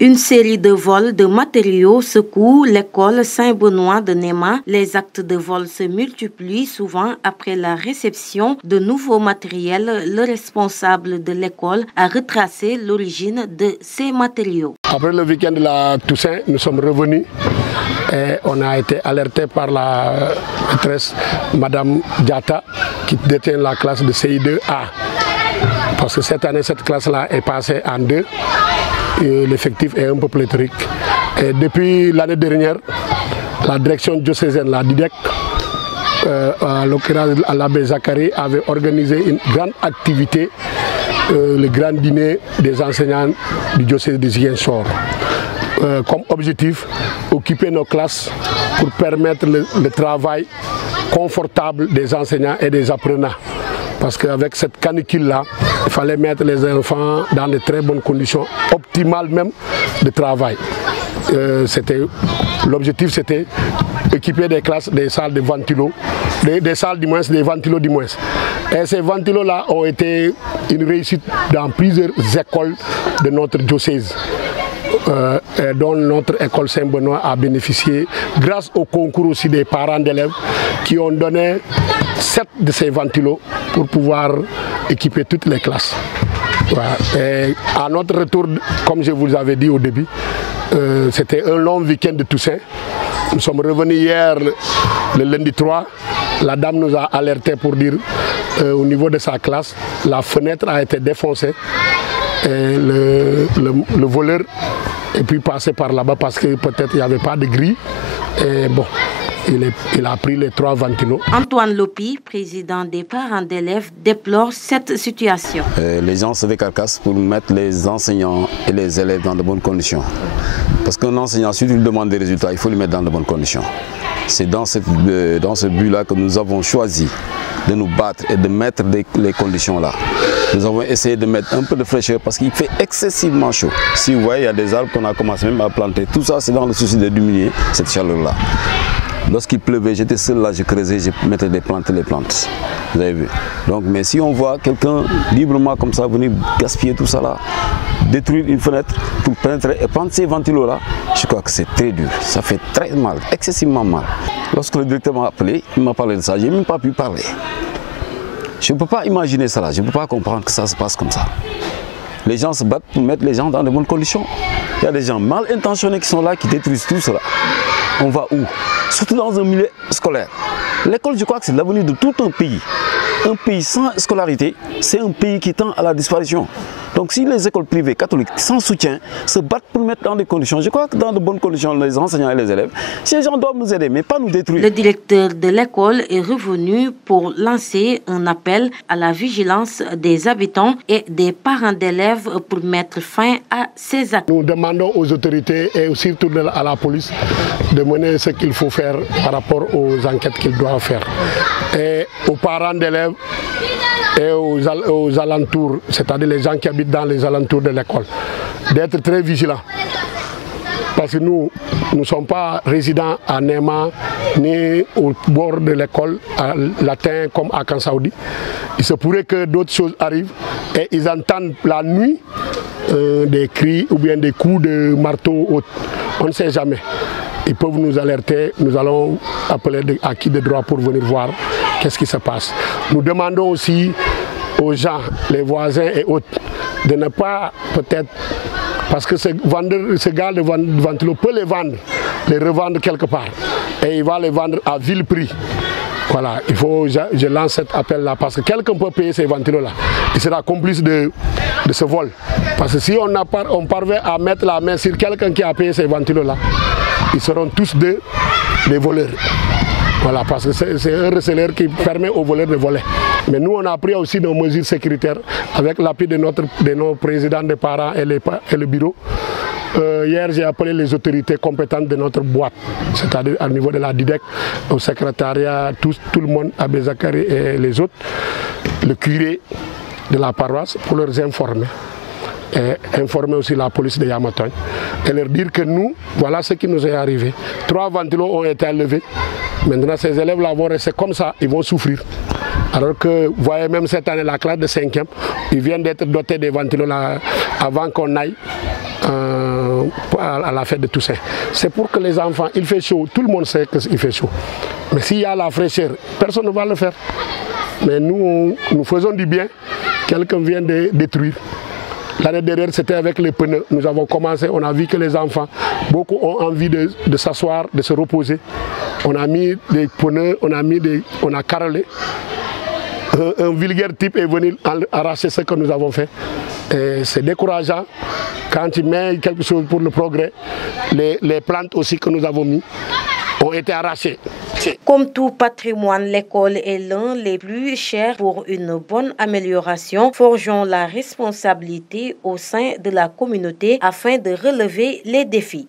Une série de vols de matériaux secoue l'école Saint-Benoît de Néma. Les actes de vol se multiplient souvent après la réception de nouveaux matériels. Le responsable de l'école a retracé l'origine de ces matériaux. Après le week-end de la Toussaint, nous sommes revenus et on a été alerté par la maîtresse Madame Diata qui détient la classe de CI2A. Parce que cette année, cette classe-là est passée en 2. L'effectif est un peu pléthorique. Et depuis l'année dernière, la direction diocésaine, la DIDEC, en l'occurrence l'abbé Zachary, avait organisé une grande activité, le grand dîner des enseignants du diocèse de Ziguinchor. Comme objectif, occuper nos classes pour permettre le travail confortable des enseignants et des apprenants. Parce qu'avec cette canicule-là, il fallait mettre les enfants dans de très bonnes conditions, optimales même de travail. L'objectif c'était équiper des classes, des salles de ventilo, des salles du moins, des ventilos du moins. Et ces ventilos-là ont été une réussite dans plusieurs écoles de notre diocèse. Dont notre école Saint-Benoît a bénéficié grâce au concours aussi des parents d'élèves qui ont donné 7 de ces ventilos pour pouvoir équiper toutes les classes. Voilà. Et à notre retour, comme je vous avais dit au début, c'était un long week-end de Toussaint. Nous sommes revenus hier, le lundi 3. La dame nous a alertés pour dire au niveau de sa classe, la fenêtre a été défoncée. Et le voleur est pu passer par là-bas parce que peut-être il n'y avait pas de grille. Et bon, il a pris les 3 ventilos. Antoine Lopi, président des parents d'élèves, déplore cette situation. Les gens se décarcassent pour mettre les enseignants et les élèves dans de bonnes conditions. Parce qu'un enseignant, si tu lui demandes des résultats, il faut lui mettre dans de bonnes conditions. C'est dans ce but-là que nous avons choisi de nous battre et de mettre les conditions là. Nous avons essayé de mettre un peu de fraîcheur parce qu'il fait excessivement chaud. Si vous voyez, il y a des arbres qu'on a commencé même à planter. Tout ça, c'est dans le souci de diminuer cette chaleur-là. Lorsqu'il pleuvait, j'étais seul là, je creusais, je mettais les plantes. Vous avez vu. Donc, mais si on voit quelqu'un librement comme ça venir gaspiller tout ça là, détruire une fenêtre pour pénétrer et prendre ces ventilos-là, je crois que c'est très dur. Ça fait très mal, excessivement mal. Lorsque le directeur m'a appelé, il m'a parlé de ça, je n'ai même pas pu parler. Je ne peux pas imaginer ça là, je ne peux pas comprendre que ça se passe comme ça. Les gens se battent pour mettre les gens dans de bonnes conditions. Il y a des gens mal intentionnés qui sont là, qui détruisent tout cela. On va où? Surtout dans un milieu scolaire. L'école, je crois que c'est l'avenir de tout un pays. Un pays sans scolarité, c'est un pays qui tend à la disparition. Donc si les écoles privées catholiques sans soutien se battent pour mettre dans des conditions, je crois que dans de bonnes conditions, les enseignants et les élèves, ces gens doivent nous aider, mais pas nous détruire. Le directeur de l'école est revenu pour lancer un appel à la vigilance des habitants et des parents d'élèves pour mettre fin à ces actes. Nous demandons aux autorités et surtout à la police de mener ce qu'il faut faire par rapport aux enquêtes qu'ils doivent faire. Et aux parents d'élèves et aux alentours, c'est-à-dire les gens qui habitent dans les alentours de l'école, d'être très vigilants. Parce que nous ne sommes pas résidents à Néma ni au bord de l'école à Latin comme à Kansaoudi. Il se pourrait que d'autres choses arrivent et ils entendent la nuit des cris ou bien des coups de marteau. On ne sait jamais. Ils peuvent nous alerter, nous allons appeler à qui de droit pour venir voir qu'est-ce qui se passe. Nous demandons aussi aux gens, les voisins et autres, de ne pas peut-être, parce que ce gars de ventilo peut les vendre, les revendre quelque part. Et il va les vendre à vil prix. Voilà, je lance cet appel-là parce que quelqu'un peut payer ces ventilos-là. Il sera complice de ce vol. Parce que si on parvient à mettre la main sur quelqu'un qui a payé ces ventilos-là, ils seront tous des voleurs. Voilà, parce que c'est un receleur qui permet aux voleurs de voler. Mais nous, on a pris aussi nos mesures sécuritaires avec l'appui de nos présidents des parents et le bureau. Hier, j'ai appelé les autorités compétentes de notre boîte, c'est-à-dire au niveau de la DIDEC, au secrétariat, tout le monde, Abbé Zachary et les autres, le curé de la paroisse, pour leur informer. Et informer aussi la police de Yamatogne et leur dire que nous, voilà ce qui nous est arrivé. 3 ventilos ont été enlevés. Maintenant, ces élèves-là vont rester comme ça, ils vont souffrir. Alors que, vous voyez, même cette année, la classe de 5e, ils viennent d'être dotés des ventilos là, avant qu'on aille à la fête de Toussaint. C'est pour que les enfants, il fait chaud, tout le monde sait qu'il fait chaud. Mais s'il y a la fraîcheur, personne ne va le faire. Mais nous, nous faisons du bien, quelqu'un vient de détruire. L'année dernière, c'était avec les pneus. Nous avons commencé, on a vu que les enfants, beaucoup ont envie de s'asseoir, de se reposer. On a mis des pneus, on a carrelé. Un vulgaire type est venu arracher ce que nous avons fait. C'est décourageant quand il met quelque chose pour le progrès. Les plantes aussi que nous avons mis ont été arrachées. Comme tout patrimoine, l'école est l'un des plus chers. Pour une bonne amélioration, forgeons la responsabilité au sein de la communauté afin de relever les défis.